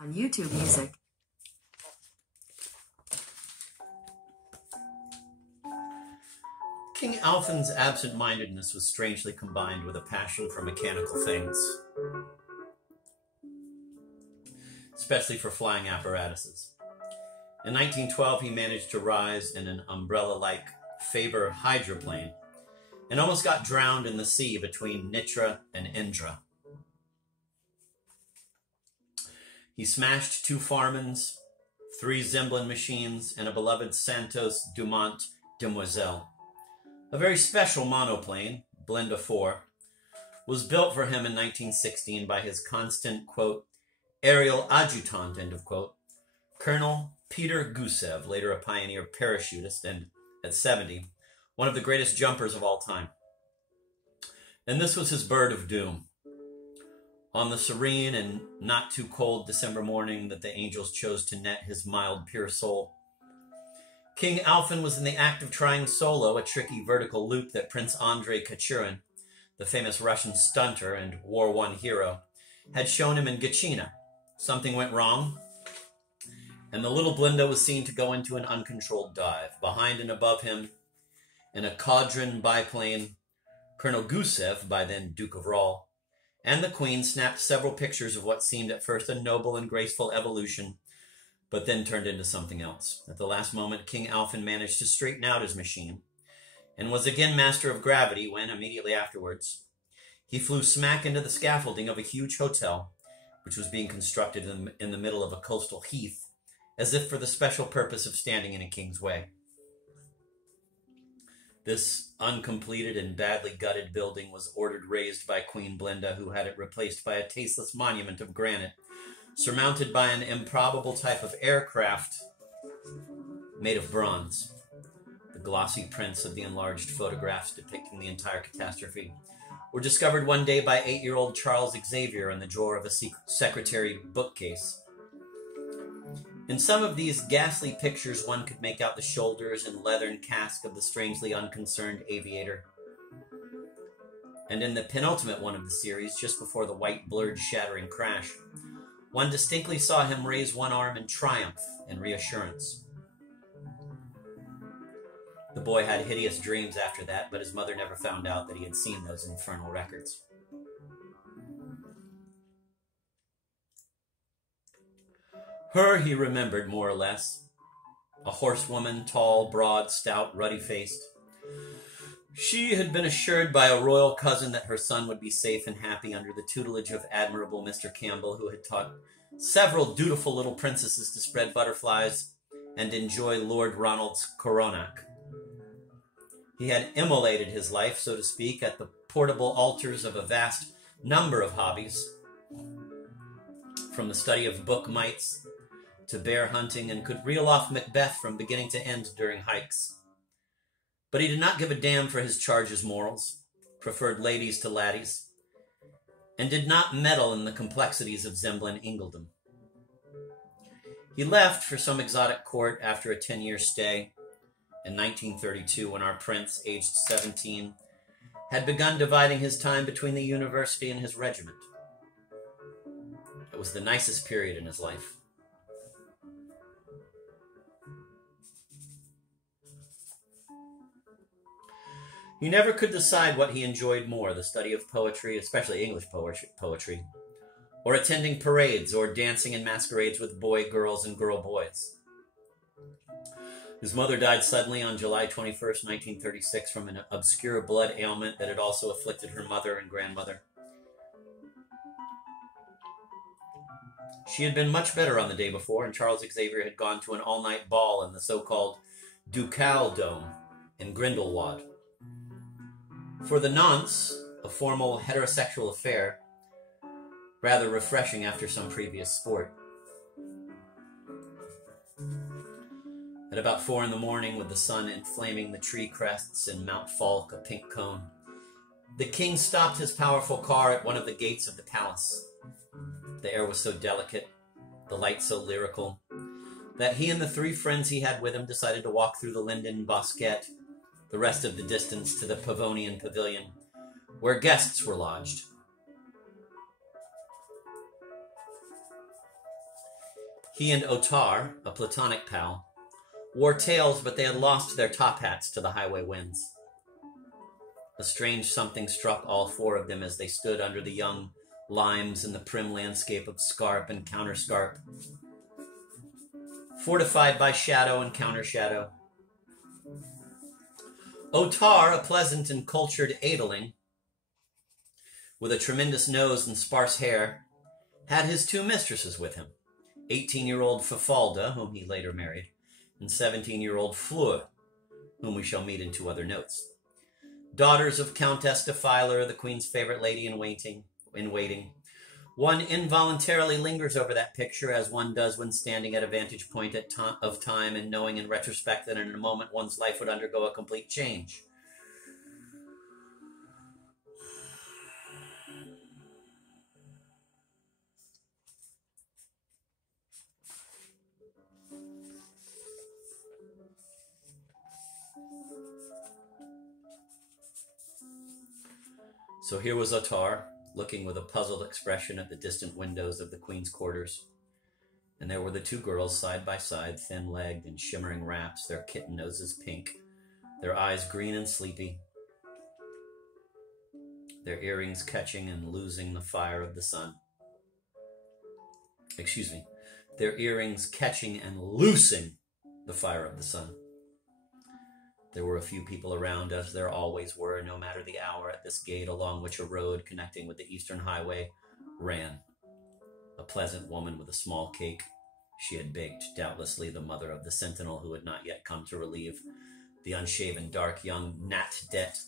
on YouTube Music. King Alfred's absent-mindedness was strangely combined with a passion for mechanical things, especially for flying apparatuses. In 1912, he managed to rise in an umbrella-like Faber hydroplane and almost got drowned in the sea between Nitra and Indra. He smashed 2 Farmans, 3 Zemplin machines, and a beloved Santos Dumont Demoiselle. A very special monoplane, Blinde 4, was built for him in 1916 by his constant, quote, aerial adjutant, end of quote, Colonel Peter Gusev, later a pioneer parachutist and, at 70, one of the greatest jumpers of all time. And this was his bird of doom. On the serene and not too cold December morning that the angels chose to net his mild, pure soul, King Alfred was in the act of trying solo a tricky vertical loop that Prince Andrei Kachurin, the famous Russian stunter and War I hero, had shown him in Gatchina. Something went wrong, and the little Blinde was seen to go into an uncontrolled dive. Behind and above him, in a Caudron biplane, Colonel Gusev, by then Duke of Rahl, and the Queen snapped several pictures of what seemed at first a noble and graceful evolution, but then turned into something else. At the last moment, King Alfred managed to straighten out his machine, and was again master of gravity when, immediately afterwards, he flew smack into the scaffolding of a huge hotel, which was being constructed in the middle of a coastal heath, as if for the special purpose of standing in a king's way. This uncompleted and badly gutted building was ordered razed by Queen Blinde, who had it replaced by a tasteless monument of granite, surmounted by an improbable type of aircraft made of bronze. The glossy prints of the enlarged photographs depicting the entire catastrophe were discovered one day by 8-year-old Charles Xavier in the drawer of a secretary bookcase. In some of these ghastly pictures, one could make out the shoulders and leathern casque of the strangely unconcerned aviator. And in the penultimate one of the series, just before the white blurred shattering crash, one distinctly saw him raise one arm in triumph and reassurance. The boy had hideous dreams after that, but his mother never found out that he had seen those infernal records. Her he remembered more or less. A horsewoman, tall, broad, stout, ruddy-faced. She had been assured by a royal cousin that her son would be safe and happy under the tutelage of admirable Mr. Campbell, who had taught several dutiful little princesses to spread butterflies and enjoy Lord Ronald's Coronac. He had immolated his life, so to speak, at the portable altars of a vast number of hobbies, from the study of book mites to bear hunting, and could reel off Macbeth from beginning to end during hikes. But he did not give a damn for his charge's morals, preferred ladies to laddies, and did not meddle in the complexities of Zemplin Ingledom. He left for some exotic court after a 10-year stay in 1932, when our prince, aged 17, had begun dividing his time between the university and his regiment. It was the nicest period in his life. He never could decide what he enjoyed more, the study of poetry, especially English poetry, or attending parades, or dancing in masquerades with boy girls and girl boys. His mother died suddenly on July 21st, 1936, from an obscure blood ailment that had also afflicted her mother and grandmother. She had been much better on the day before, and Charles Xavier had gone to an all-night ball in the so-called Ducal Dome in Grindelwald. For the nonce, a formal heterosexual affair, rather refreshing after some previous sport. At about 4 in the morning, with the sun inflaming the tree crests in Mount Falk, a pink cone, the king stopped his powerful car at one of the gates of the palace. The air was so delicate, the light so lyrical, that he and the 3 friends he had with him decided to walk through the linden bosquet the rest of the distance to the Pavonian Pavilion, where guests were lodged. He and Otar, a platonic pal, wore tails, but they had lost their top hats to the highway winds. A strange something struck all four of them as they stood under the young limes in the prim landscape of scarp and counterscarp, fortified by shadow and countershadow. Otar, a pleasant and cultured adeling, with a tremendous nose and sparse hair, had his two mistresses with him, 18-year-old Fafalda, whom he later married, and 17-year-old Fleur, whom we shall meet in two other notes. Daughters of Countess de Filer, the Queen's favorite lady in waiting. One involuntarily lingers over that picture, as one does when standing at a vantage point of time and knowing in retrospect that in a moment one's life would undergo a complete change. So here was Otar, looking with a puzzled expression at the distant windows of the Queen's quarters. And there were the two girls side by side, thin-legged in shimmering wraps, their kitten noses pink, their eyes green and sleepy, their earrings catching and losing the fire of the sun. Their earrings catching and loosing the fire of the sun. There were a few people around, as there always were, no matter the hour, at this gate along which a road connecting with the Eastern Highway ran. A pleasant woman with a small cake she had baked, doubtlessly the mother of the sentinel who had not yet come to relieve the unshaven, dark young Nat Det,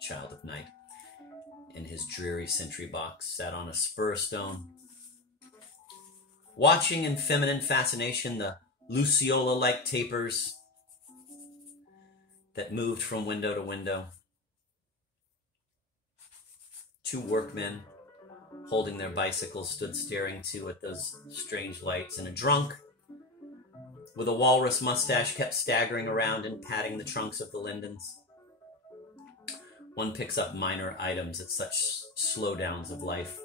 child of night, in his dreary sentry box, sat on a spur stone, watching in feminine fascination the Luciola-like tapers that moved from window to window. Two workmen holding their bicycles stood staring too at those strange lights, and a drunk with a walrus mustache kept staggering around and patting the trunks of the lindens. One picks up minor items at such slowdowns of life.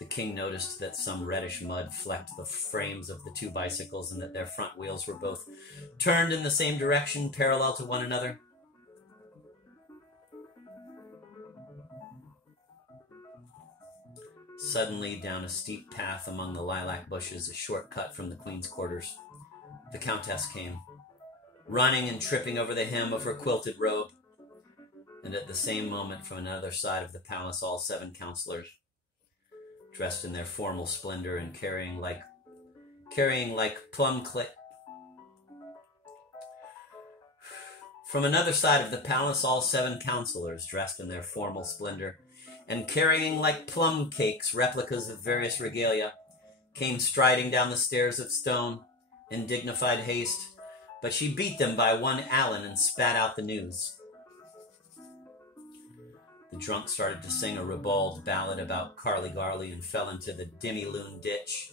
The king noticed that some reddish mud flecked the frames of the two bicycles and that their front wheels were both turned in the same direction, parallel to one another. Suddenly, down a steep path among the lilac bushes, a short cut from the Queen's quarters, the Countess came, running and tripping over the hem of her quilted robe. And at the same moment, from another side of the palace, all 7 counselors, dressed in their formal splendor and carrying like plum cake. From another side of the palace, all 7 counselors, dressed in their formal splendor and carrying like plum cakes replicas of various regalia, came striding down the stairs of stone in dignified haste, but she beat them by one Allen and spat out the news. The drunk started to sing a ribald ballad about Carly-Garly and fell into the Demi-Lune ditch.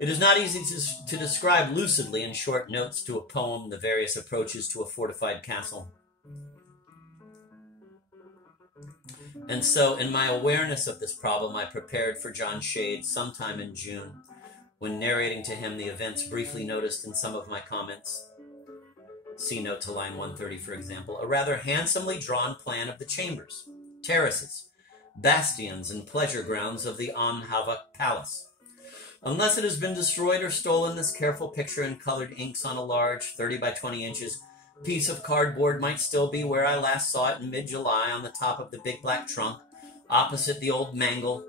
It is not easy to describe lucidly in short notes to a poem the various approaches to a fortified castle. And so, in my awareness of this problem, I prepared for John Shade sometime in June, when narrating to him the events briefly noticed in some of my comments. See note to line 130, for example, a rather handsomely drawn plan of the chambers, terraces, bastions, and pleasure grounds of the An Havak Palace. Unless it has been destroyed or stolen, this careful picture in colored inks on a large, 30 by 20 inches, piece of cardboard might still be where I last saw it in mid-July on the top of the big black trunk, opposite the old mangle,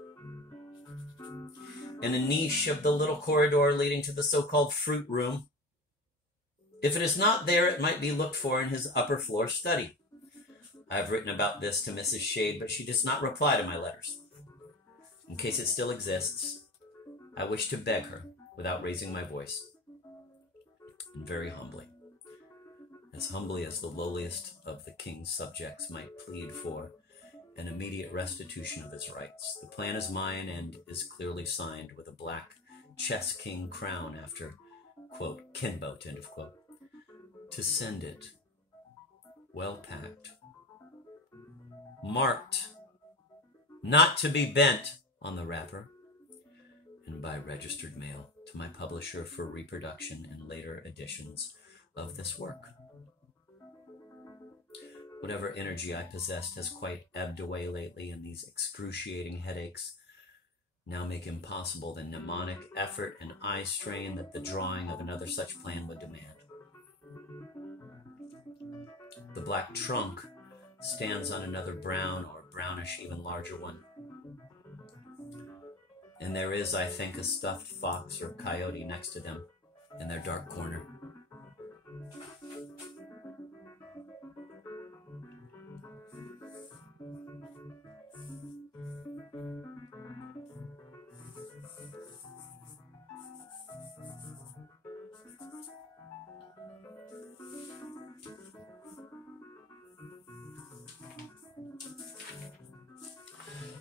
in a niche of the little corridor leading to the so-called fruit room. If it is not there, it might be looked for in his upper floor study. I have written about this to Mrs. Shade, but she does not reply to my letters. In case it still exists, I wish to beg her, without raising my voice, and very humbly as the lowliest of the king's subjects might plead for an immediate restitution of his rights. The plan is mine and is clearly signed with a black chess king crown after, quote, Kenbote, end of quote. To send it, well packed, marked, not to be bent on the wrapper, and by registered mail to my publisher for reproduction and later editions of this work. Whatever energy I possessed has quite ebbed away lately, and these excruciating headaches now make impossible the mnemonic effort and eye strain that the drawing of another such plan would demand. The black trunk stands on another brown or brownish, even larger one. And there is, I think, a stuffed fox or coyote next to them in their dark corner.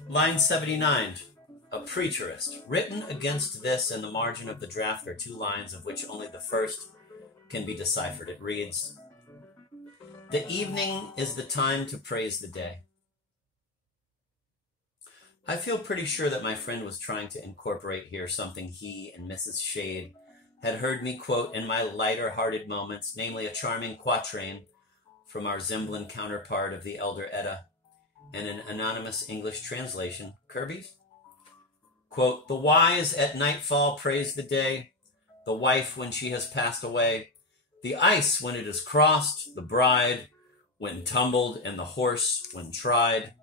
Line 79, a preterist. Written against this in the margin of the draft are 2 lines, of which only the first can be deciphered. It reads, "The evening is the time to praise the day." I feel pretty sure that my friend was trying to incorporate here something he and Mrs. Shade had heard me quote in my lighter-hearted moments, namely a charming quatrain from our Zemblin counterpart of the Elder Edda, and an anonymous English translation, Kirby's. Quote, "The wise at nightfall praise the day, the wife when she has passed away, the ice when it is crossed, the bride when tumbled, and the horse when tried."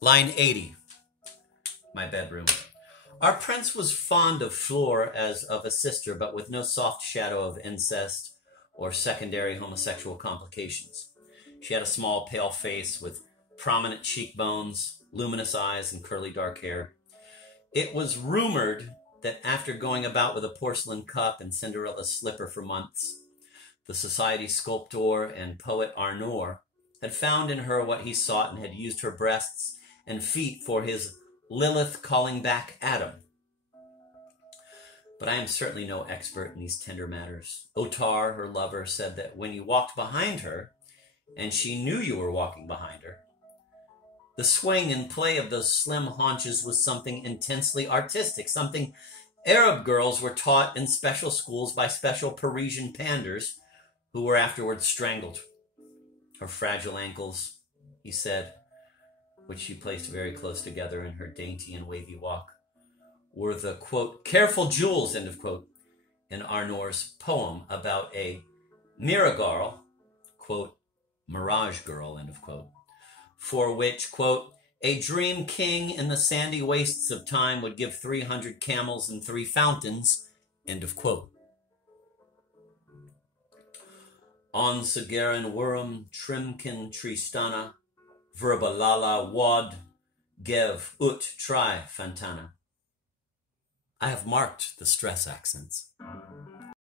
Line 80, my bedroom. Our prince was fond of Fleur as of a sister, but with no soft shadow of incest or secondary homosexual complications. She had a small, pale face with prominent cheekbones, luminous eyes, and curly dark hair. It was rumored that after going about with a porcelain cup and Cinderella's slipper for months, the society sculptor and poet Arnor had found in her what he sought and had used her breasts and feet for his Lilith calling back Adam. But I am certainly no expert in these tender matters. Otar, her lover, said that when you walked behind her, and she knew you were walking behind her, the swing and play of those slim haunches was something intensely artistic, something Arab girls were taught in special schools by special Parisian panders who were afterwards strangled. Her fragile ankles, he said, which she placed very close together in her dainty and wavy walk, were the, quote, "careful jewels," end of quote, in Arnor's poem about a Miragarl, quote, mirage girl, end of quote, for which, quote, "a dream king in the sandy wastes of time would give 300 camels and 3 fountains," end of quote. On Sagaran Wurum Trimkin Tristana Verbalala Wad Gev Ut Tri Fantana. I have marked the stress accents.